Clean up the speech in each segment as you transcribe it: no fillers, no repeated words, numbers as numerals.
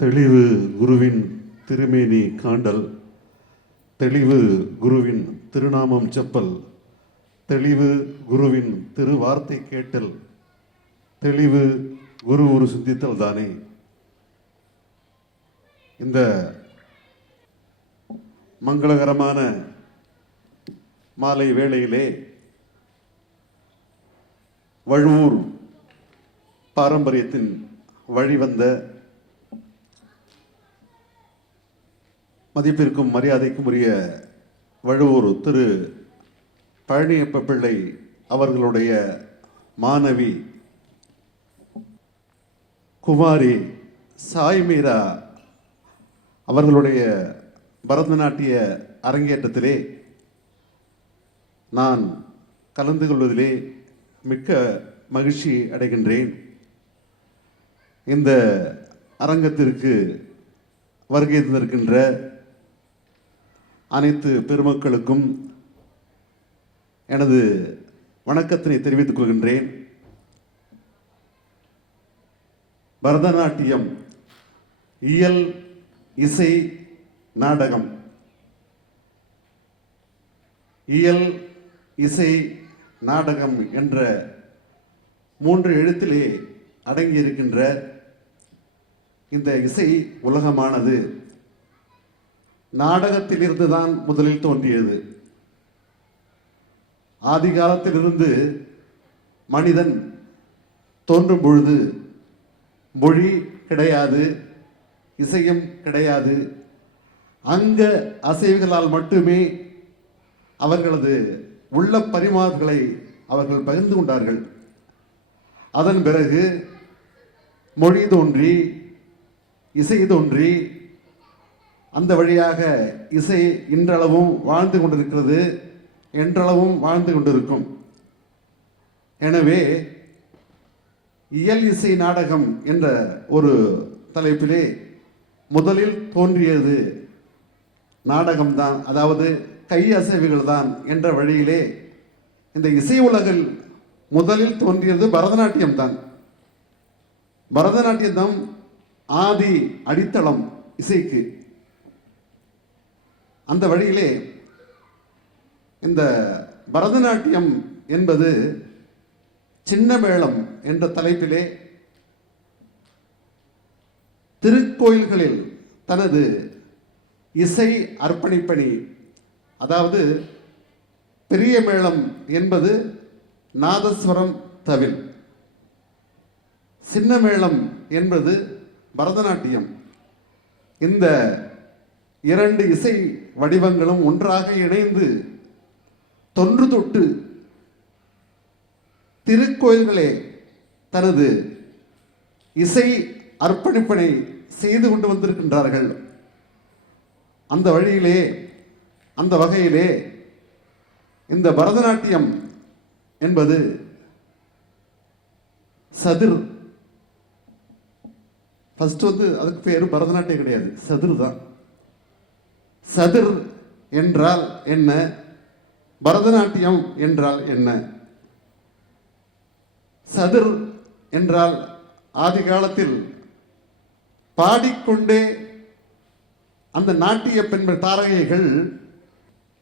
தெளிவு குருவின் திருமேனி காண்டல், தெளிவு குருவின் திருநாமம் செப்பல், தெளிவு குருவின் திருவார்த்தை கேட்டல், தெளிவு குரு ஒரு சிந்தித்தல் தானே. இந்த மங்களகரமான மாலை வேளையிலே வழுவூர் பாரம்பரியத்தின் வழிவந்த மதிப்பிற்கும் மரியாதைக்கும் உரிய வழுவூர் திரு பழனியப்ப பிள்ளை அவர்களுடைய மாணவி குமாரி சாய்மீரா அவர்களுடைய பரதநாட்டிய அரங்கேற்றத்திலே நான் கலந்து கொள்வதிலே மிக்க மகிழ்ச்சி அடைகின்றேன். இந்த அரங்கத்திற்கு வருகை தந்திருக்கின்ற அனைத்து பெருமக்களுக்கும் எனது வணக்கத்தினை தெரிவித்துக் கொள்கின்றேன். பரதநாட்டியம் இயல் இசை நாடகம், இயல் இசை நாடகம் என்ற 3 எழுத்திலே அடங்கியிருக்கின்ற இந்த இசை உலகமானது நாடகத்திலிருந்து தான் முதலில் தோன்றியது. ஆதி காலத்திலிருந்து மனிதன் தோன்றும் பொழுது மொழி கிடையாது, இசையும் கிடையாது. அங்க அசைவுகளால் மட்டுமே அவர்களது உள்ள பரிமாறுகளை அவர்கள் பகிர்ந்து கொண்டார்கள். அதன் பிறகு மொழி தோன்றி இசை தோன்றி அந்த வழியாக இசை இன்றளவும் வாழ்ந்து கொண்டிருக்கிறது, என்றளவும் வாழ்ந்து கொண்டிருக்கும். எனவே இயல் இசை நாடகம் என்ற ஒரு தலைப்பிலே முதலில் தோன்றியது நாடகம்தான், அதாவது கை அசைவுகள் தான் என்ற வழியிலே இந்த இசை உலகில் முதலில் தோன்றியது பரதநாட்டியம் தான். பரதநாட்டியம் தான் ஆதி அடித்தளம் இசைக்கு. அந்த வழியிலே இந்த பரதநாட்டியம் என்பது சின்ன மேளம் என்ற தலைப்பிலே திருக்கோயில்களில் தனது இசை அர்ப்பணிப்பணி, அதாவது பெரிய மேளம் என்பது நாதஸ்வரம் தவில், சின்ன மேளம் என்பது பரதநாட்டியம். இந்த 2 இசை வடிவங்களும் ஒன்றாக இணைந்து தொன்று தொட்டு திருக்கோயில்களே தனது இசை அர்ப்பணிப்பனை செய்து கொண்டு வந்திருக்கின்றார்கள். அந்த வழியிலே, அந்த வகையிலே இந்த பரதநாட்டியம் என்பது சதிர். ஃபர்ஸ்ட் அதுக்கு பேர் பரதநாட்டியம் கிடையாது, சதிர் தான். சதிர் என்றால் என்ன, பரதநாட்டியம் என்றால் என்ன? சதிர் என்றால் ஆதி காலத்தில் பாடிக்கொண்டே அந்த நாட்டிய பெண்கள் தாரகைகள்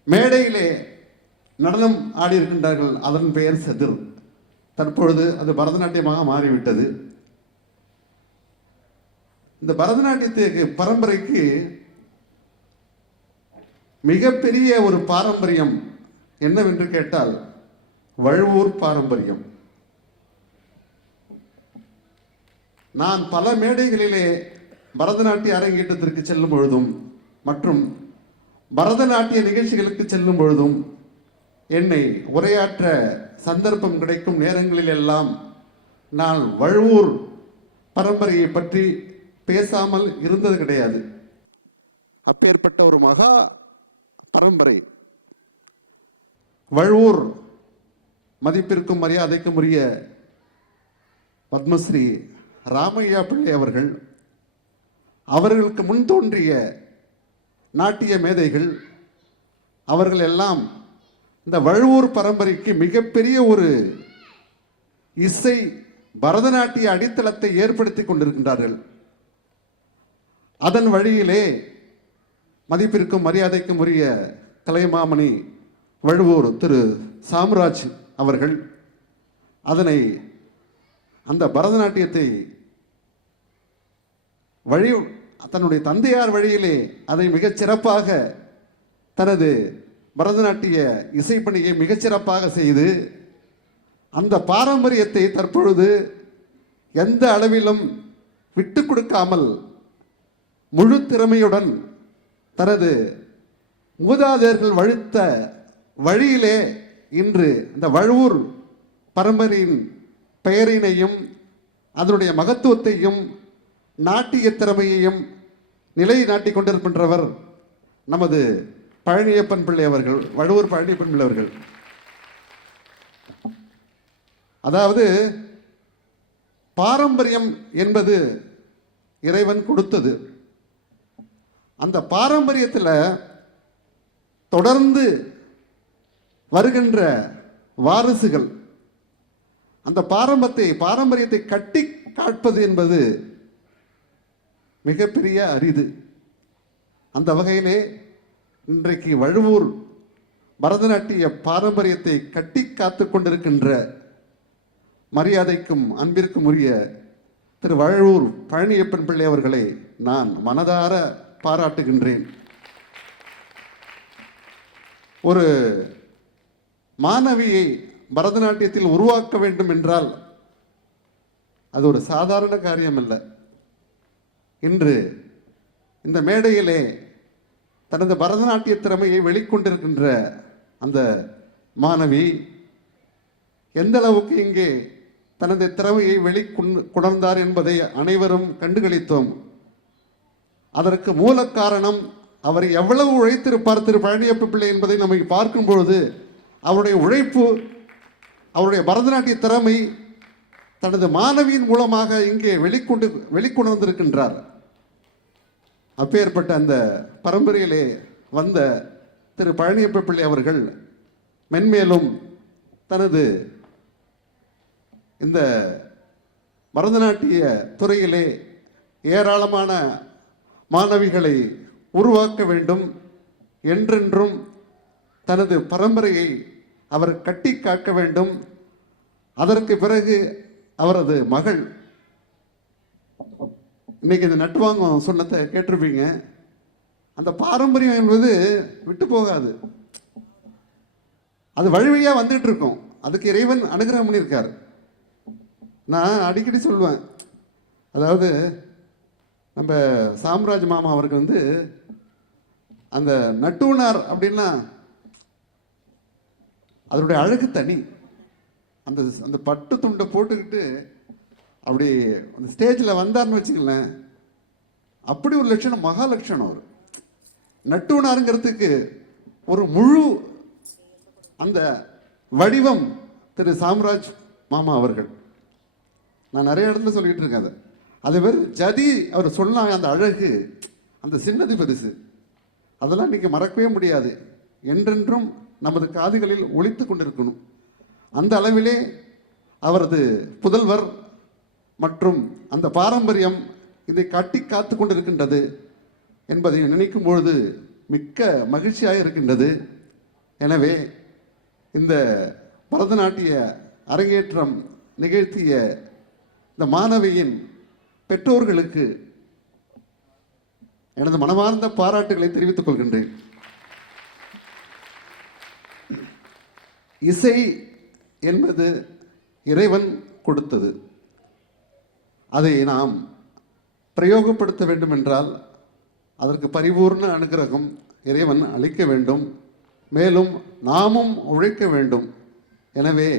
மேடையிலே நடனம் ஆடியிருக்கின்றார்கள், அதன் பெயர் சதிர். தற்பொழுது அது பரதநாட்டியமாக மாறிவிட்டது. இந்த பரதநாட்டியத்துக்கு பரம்பரைக்கு மிகப்பெரிய ஒரு பாரம்பரியம் என்னவென்று கேட்டால் வழுவூர் பாரம்பரியம். நான் பல மேடைகளிலே பரதநாட்டிய அரங்கேற்றத்திற்கு செல்லும் பொழுதும் மற்றும் பரதநாட்டிய நிகழ்ச்சிகளுக்கு செல்லும் பொழுதும் என்னை உரையாற்ற சந்தர்ப்பம் கிடைக்கும் நேரங்களில் எல்லாம் நான் வழுவூர் பரம்பரையை பற்றி பேசாமல் இருந்தது கிடையாது. அப்பேற்பட்ட ஒரு மகா பரம்பரை வழுவூர். மதிப்பிற்கும் மரியாதைக்கும் உரிய பத்மஸ்ரீ ராமையா பிள்ளை அவர்கள், அவர்களுக்கு முன் தோன்றிய நாட்டிய மேதைகள் அவர்கள் எல்லாம் இந்த வழுவூர் பரம்பரைக்கு மிகப்பெரிய ஒரு இசை பரதநாட்டிய அடித்தளத்தை ஏற்படுத்தி கொண்டிருக்கின்றார்கள். அதன் வழியிலே மதிப்பிற்கும் மரியாதைக்கும் உரிய கலைமாமணி வழுவூர் திரு சாம்ராஜ் அவர்கள் அதனை அந்த பரதநாட்டியத்தை தன்னுடைய தந்தையார் வழியிலே அதை மிகச் சிறப்பாக தனது பரதநாட்டிய இசைப்பணியை மிகச்சிறப்பாக செய்து அந்த பாரம்பரியத்தை தற்பொழுது எந்த அளவிலும் விட்டு கொடுக்காமல் முழு திறமையுடன் தனது மூதாதையர்கள் வழுத்த வழியிலே இன்று இந்த வழுவூர் பரம்பரையின் பெயரினையும் அதனுடைய மகத்துவத்தையும் நாட்டிய திறமையையும் நிலைநாட்டிக் கொண்டிருக்கின்றவர் நமது பழனியப்பன் பிள்ளை அவர்கள், வழுவூர் பழனியப்பன் பிள்ளை அவர்கள். அதாவது பாரம்பரியம் என்பது இறைவன் கொடுத்தது. அந்த பாரம்பரியத்தில் தொடர்ந்து வருகின்ற வாரிசுகள் அந்த பாரம்பரியத்தை கட்டி காட்பது என்பது மிகப்பெரிய அரிது. அந்த வகையிலே இன்றைக்கு வழுவூர் பரதநாட்டிய பாரம்பரியத்தை கட்டி காத்து கொண்டிருக்கின்ற மரியாதைக்கும் அன்பிற்கும் உரிய திரு வழுவூர் பழனியப்பன் பிள்ளை அவர்களை நான் மனதார பாராட்டுகின்றேன். ஒரு மாணவியை பரதநாட்டியத்தில் உருவாக்க வேண்டும் என்றால் அது ஒரு சாதாரண காரியம் அல்ல. இன்று இந்த மேடையிலே தனது பரதநாட்டிய திறமையை வெளிக்கொண்டிருக்கின்ற அந்த மாணவி எந்த அளவுக்கு இங்கே தனது திறமையை வெளிக்கொணர்ந்தார் என்பதை அனைவரும் கண்டுகளித்தோம். அதற்கு மூல காரணம் அவர் எவ்வளவு உழைத்திருப்பார் திரு பழனியப்ப பிள்ளை என்பதை நம்ம பார்க்கும் பொழுது அவருடைய உழைப்பு, அவருடைய பரதநாட்டிய திறமை தனது மாணவியின் மூலமாக இங்கே வெளிக்கொணர்ந்திருக்கின்றார். அப்பேற்பட்ட அந்த பரம்பரையிலே வந்த திரு பழனியப்ப பிள்ளை அவர்கள் மென்மேலும் தனது இந்த பரதநாட்டிய துறையிலே ஏராளமான மாணவிகளை உருவாக்க வேண்டும், என்றென்றும் தனது பரம்பரையை அவர் கட்டி காக்க வேண்டும். அதற்கு பிறகு அவரது மகள், இன்னைக்கு இந்த நட்டுவாங்கம் சொன்னதை கேட்டிருப்பீங்க. அந்த பாரம்பரியம் என்பது விட்டு போகாது, அது வழிவழியாக வந்துட்டு இருக்கும். அதுக்கு இறைவன் அனுகிரகம் பண்ணியிருக்கார். நான் அடிக்கடி சொல்லுவேன், அதாவது நம்ம சாம்ராஜ் மாமா அவருக்கு அந்த நட்டுவனார் அப்படின்னா அதனுடைய அழகு தனி. அந்த அந்த பட்டு துண்டை போட்டுக்கிட்டு அப்படி அந்த ஸ்டேஜில் வந்தார்னு வச்சுக்கலேன், அப்படி ஒரு லட்சணம், மகா லட்சணம். அவர் நட்டுவனாருங்கிறதுக்கு ஒரு முழு அந்த வடிவம் திரு சாம்ராஜ் மாமா அவர்கள். நான் நிறைய இடத்துல சொல்லிட்டு இருக்கேன். அது வெறும் ஜதி அவர் சொன்னாங்க, அந்த அழகு, அந்த சின்னது பெருசு, அதெல்லாம் இன்றைக்கி மறக்கவே முடியாது, என்றென்றும் நமது காதுகளில் ஒலித்து கொண்டிருக்கணும். அந்த அளவிலே அவரது புதல்வர் மற்றும் அந்த பாரம்பரியம் இதை கட்டி காத்து கொண்டிருக்கின்றது என்பதை நினைக்கும் பொழுது மிக்க மகிழ்ச்சியாக இருக்கின்றது. எனவே இந்த பரதநாட்டிய அரங்கேற்றம் நிகழ்த்திய இந்த மாணவியின் பெற்றோர்களுக்கு எனது மனமார்ந்த பாராட்டுகளை தெரிவித்துக் கொள்கின்றேன். இசை என்பது இறைவன் கொடுத்தது. அதை நாம் பிரயோகப்படுத்த வேண்டும் என்றால் அதற்கு பரிபூர்ண அனுகிரகம் இறைவன் அளிக்க வேண்டும். மேலும் நாமும் உழைக்க வேண்டும். எனவே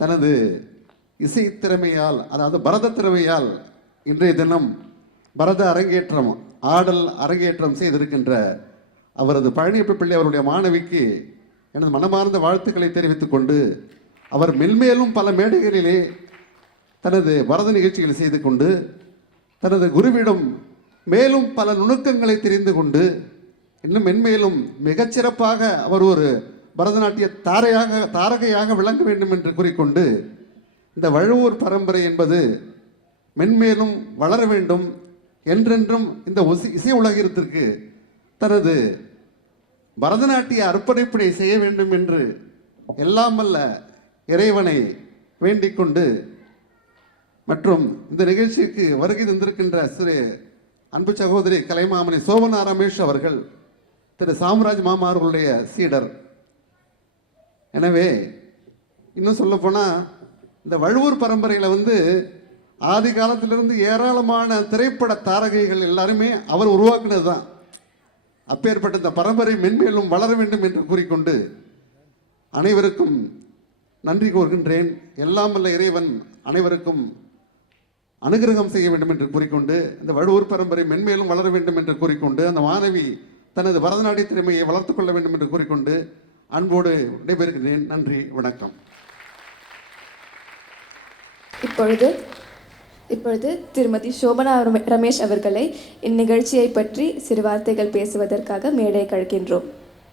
தனது இசை திறமையால், அதாவது பரத திறமையால் இன்றைய தினம் பரத அரங்கேற்றம், ஆடல் அரங்கேற்றம் செய்திருக்கின்ற அவரது பழனியப்ப பிள்ளை அவருடைய மாணவிக்கு எனது மனமார்ந்த வாழ்த்துக்களை தெரிவித்துக் கொண்டு, அவர் மென்மேலும் பல மேடைகளிலே தனது பரத நிகழ்ச்சிகளை செய்து கொண்டு தனது குருவிடம் மேலும் பல நுணுக்கங்களை தெரிந்து கொண்டு இன்னும் மென்மேலும் மிகச்சிறப்பாக அவர் ஒரு பரதநாட்டிய தாரகையாக விளங்க வேண்டும் என்று கூறிக்கொண்டு, இந்த வழுவூர் பரம்பரை என்பது மென்மேலும் வளர வேண்டும், என்றென்றும் இந்த இசை உலகத்திற்கு தனது பரதநாட்டிய அர்ப்பணிப்பினை செய்ய வேண்டும் என்று எல்லாம் வல்ல இறைவனை வேண்டிக் கொண்டு மற்றும் இந்த நிகழ்ச்சிக்கு வருகை தந்திருக்கின்ற சிறு அன்பு சகோதரி கலைமாமணி சோபனா ரமேஷ் அவர்கள் திரு சாம்ராஜ் மாமா அவர்களுடைய சீடர். எனவே இன்னும் சொல்லப்போனால் இந்த வழுவூர் பரம்பரையில் ஆதி காலத்திலிருந்து ஏராளமான திரைப்பட தாரகைகள் எல்லாருமே அவர் உருவாக்குனது தான். அப்பேற்பட்ட இந்த பரம்பரை மென்மேலும் வளர வேண்டும் என்று கூறிக்கொண்டு அனைவருக்கும் நன்றி கூறுகின்றேன். எல்லாம் வல்ல இறைவன் அனைவருக்கும் அனுகிரகம் செய்ய வேண்டும் என்று கூறிக்கொண்டு இந்த வழுவூர் பரம்பரை மென்மேலும் வளர வேண்டும் என்று கூறிக்கொண்டு அந்த மாணவி தனது பரதநாட்டிய திறமையை வளர்த்து கொள்ள வேண்டும் என்று கூறிக்கொண்டு அன்போடு விடைபெறுகின்றேன். நன்றி, வணக்கம். இப்பொழுது திருமதி சோபனா ரமேஷ் அவர்களை இந்நிகழ்ச்சியை பற்றி சிறு வார்த்தைகள் பேசுவதற்காக மேடை கழிக்கின்றோம்.